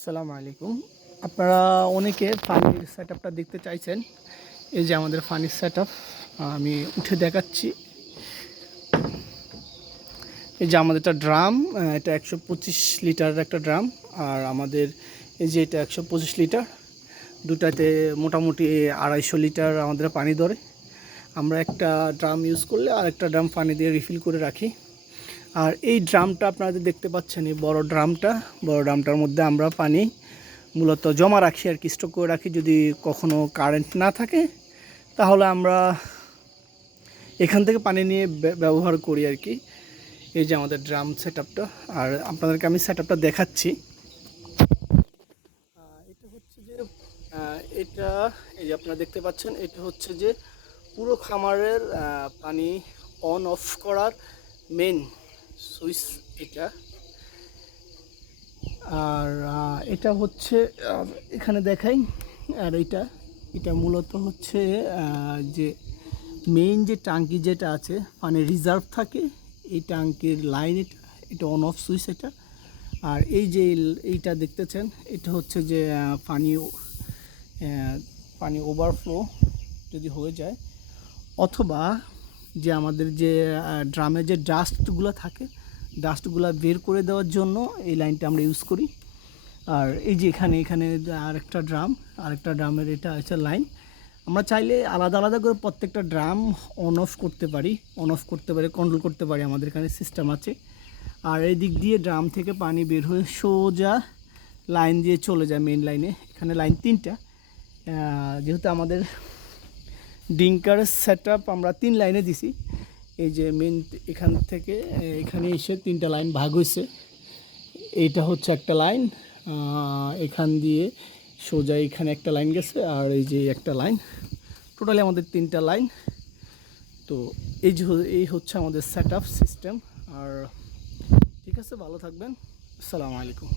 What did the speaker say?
আসসালামু আলাইকুম। আপনারা অনেকে পানির সেটআপটা দেখতে চাইছেন। এই যে আমাদের পানির সেটআপ আমি উঠে দেখাচ্ছি। এই যে আমাদের একটা ড্রাম, এটা 125 লিটারের একটা ড্রাম। আর আমাদের এই যে এটা 125 লিটার, দুটাতে মোটামুটি 250 লিটার আমাদের পানি ধরে। আমরা একটা ড্রাম ইউজ করলে আরেকটা ড্রাম পানি দিয়ে রিফিল করে রাখি। আর এই ড্রামটা আপনারা যে দেখতে পাচ্ছেন, এই বড় ড্রামটার মধ্যে আমরা পানি মূলত জমা রাখি আর কি, স্টক করে রাখি। যদি কখনো কারেন্ট না থাকে তাহলে আমরা এখান থেকে পানি নিয়ে ব্যবহার করি আর কি। এই যে আমাদের ড্রাম সেটআপটা, আর আপনাদেরকে আমি সেটআপটা দেখাচ্ছি। এটা হচ্ছে যে এটা এই যে আপনারা দেখতে পাচ্ছেন, এটা হচ্ছে যে পুরো খামারের পানি অন অফ করার মেন সুইচ এটা। আর এটা হচ্ছে এখানে দেখাই। আর এটা মূলত হচ্ছে যে মেইন যে টাঙ্কি যেটা আছে, পানি রিজার্ভ থাকে, এই টাঙ্কির লাইন এটা অন অফ সুইচ এটা। আর এই যে এইটা দেখতেছেন, এটা হচ্ছে যে পানি ওভারফ্লো যদি হয়ে যায়, অথবা যে আমাদের যে ড্রামে যে ডাস্টগুলো থাকে, ডাস্টগুলো বের করে দেওয়ার জন্য এই লাইনটা আমরা ইউজ করি। আর এই যে এখানে আরেকটা ড্রামের এটা হচ্ছে লাইন। আমরা চাইলে আলাদা আলাদা করে প্রত্যেকটা ড্রাম অন অফ করতে পারি, কন্ট্রোল করতে পারি। আমাদের এখানে সিস্টেম আছে। আর এই দিক দিয়ে ড্রাম থেকে পানি বের হয়ে সোজা লাইন দিয়ে চলে যায় মেন লাইনে। এখানে লাইন 3টা। যেহেতু আমাদের ডিঙ্কারের সেটআপ আমরা 3 লাইনে দিছি। এই যে মেন এখান থেকে এখানে এসে 3টা লাইন ভাগ হয়েছে। এইটা হচ্ছে একটা লাইন, এখান দিয়ে সোজা এখানে একটা লাইন গেছে, আর এই যে একটা লাইন, টোটালি আমাদের 3টা লাইন। তো এই হচ্ছে আমাদের সেটআপ সিস্টেম। আর ঠিক আছে, ভালো থাকবেন। আসসালামু আলাইকুম।